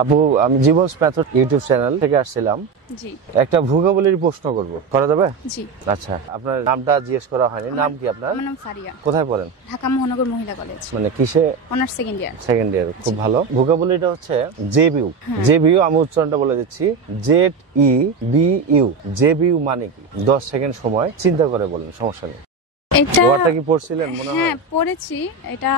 আপু আমি জীবনস method YouTube channel থেকে আসছিলাম। জি। একটা ভোকাবুলারি প্রশ্ন করব, করা যাবে? জি। আচ্ছা, আপনার নামটা জিজ্ঞেস করা হয়নি। নাম কি আপনার? আমার নাম ফারিয়া। কোথায় পড়েন? ঢাকা মহানগর মহিলা কলেজ। মানে কিসে? Honours second year. Second year, খুব ভালো। ভোকাবুলারিটা হচ্ছে জেবিউ। জেবিউ আমি উচ্চারণটা বলে দিচ্ছি, ZEBU। জেবিউ মানে কি? 10 সেকেন্ড সময় চিন্তা করে বলেন, সমস্যা নেই। এটা ওয়ার্ডটা কি পড়ছিলেন মনে হয়? হ্যাঁ পড়েছি। এটা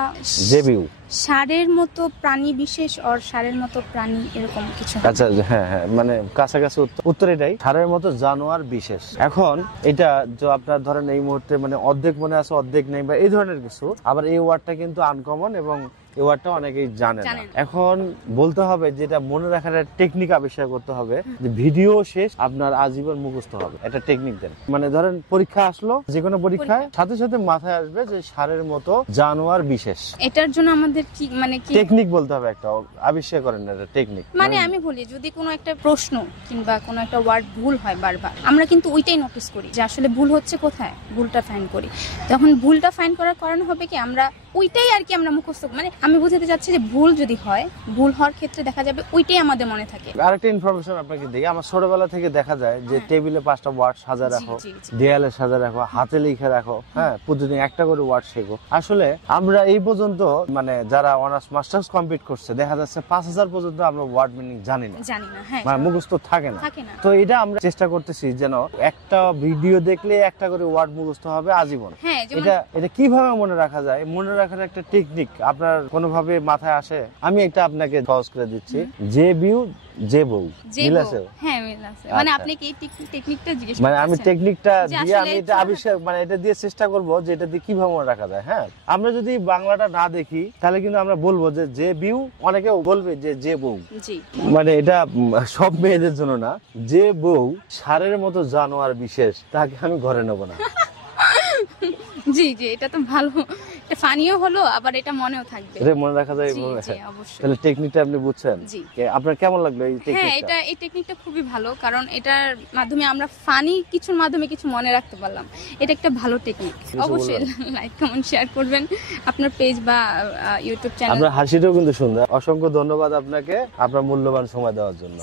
জেবিউ ষাঁড়ের মতো প্রাণী বিশেষ আর ষাঁড়ের মতো প্রাণী এরকম কিছু। আচ্ছা, হ্যাঁ হ্যাঁ, মানে কাছাকাছি উত্তর এটাই, ষাঁড়ের মতো জানোয়ার বিশেষ। এখন এটা যে আপনার ধরেন এই মুহূর্তে মানে অর্ধেক মনে আছে অর্ধেক নেই বা এই ধরনের কিছু, আবার এই ওয়ার্ডটা কিন্তু আনকমন এবং এই ওয়ার্ডটা অনেকেই জানে না। এখন বলতে হবে যেটা মনে রাখার একটা টেকনিক আবিষ্কার করতে হবে, যে ভিডিও শেষ আপনার আজীবন মুখস্থ হবে, এটা টেকনিক দেন। মানে ধরেন পরীক্ষা আসলো, যে কোনো পরীক্ষায় সাথে সাথে মাথায় আসবে যে ষাঁড়ের মতো জানোয়ার বিশেষ। এটার জন্য আমাদের কি মানে কি টেকনিক বলতে হবে, একটা আবিষ্কার করেন এটা টেকনিক। মানে আমি বলি, যদি কোনো একটা প্রশ্ন কিংবা কোনো একটা ওয়ার্ড ভুল হয় বারবার, আমরা কিন্তু ওইটাই নোটিস করি যে আসলে ভুল হচ্ছে কোথায়, ভুলটা ফাইন্ড করি। তখন ভুলটা ফাইন্ড করার কারণ হবে কি, আমরা ওইটাই আর কি আমরা মুখস্থ, মানে আমি বুঝাতে চাচ্ছি যে ভুল যদি হয়, ভুল হওয়ার ক্ষেত্রে দেখা যাবে ওইটাই আমাদের মনে থাকে। আরেকটা ইনফরমেশন আপনাকে দিই, আমার ছোটবেলা থেকে দেখা যায় যে টেবিলে 5টা ওয়ার্ড সাজা রাখো, দেয়ালে সাজা রাখো, হাতে লিখে রাখো, হ্যাঁ প্রতিদিন একটা করে ওয়ার্ড শেখো। আসলে আমরা এই পর্যন্ত মানে যারা অনার্স মাস্টার্স কমপ্লিট করছে, দেখা যাচ্ছে 5000 পর্যন্ত আমরা ওয়ার্ড মিনিং জানি না, মানে মুখস্থ থাকে না। তো এটা আমরা চেষ্টা করতেছি যেন একটা ভিডিও দেখলে একটা করে ওয়ার্ড মুখস্থ হবে আজীবন। এটা কিভাবে মনে রাখা যায়, মনে রাখার একটা টেকনিক আপনার কোনোভাবে মাথায় আসে? আমি একটা আপনাকে সহজ করে দিচ্ছি, জেবিউ জেবউ, মিল আছে? হ্যাঁ মিল আছে। মানে আপনি কি টেকনিকটা জিজ্ঞেস করছেন? মানে আমি টেকনিকটা দিয়ে আমি এটা আবিষ্কার, মানে এটা দিয়ে চেষ্টা করব যে এটা দিয়ে কিভাবে মনে রাখা যায়। হ্যাঁ, আমরা যদি বাংলাটা না দেখি তাহলে কিন্তু আমরা বলবো যে জেবিউ, অনেকে বলবে যে জেবউ। জি, মানে এটা সব মেয়েদের জন্য না। জেবউ ষাঁড়ের মতো জানোয়ার বিশেষ, তাকে আমি ঘরে নেব না। জি জি, এটা তো ভালো, এটা ফানিও হলো, আবার এটা মনেও থাকবে, এটা মনে রাখা যায়। তাহলে টেকনিকটা আপনি বুঝছেন? জি। আপনার কেমন লাগলো এই টেকনিকটা? হ্যাঁ, এই টেকনিকটা খুবই ভালো, কারণ এটার মাধ্যমে আমরা ফানি কিছুর মাধ্যমে কিছু মনে রাখতে পারলাম। এটা একটা ভালো টেকনিক। অবশ্যই লাইক কমেন্ট শেয়ার করবেন আপনার পেজ বা ইউটিউব চ্যানেল। আপনার হাসিটাও কিন্তু সুন্দর। অসংখ্য ধন্যবাদ আপনাকে আপনার মূল্যবান সময় দেওয়ার জন্য।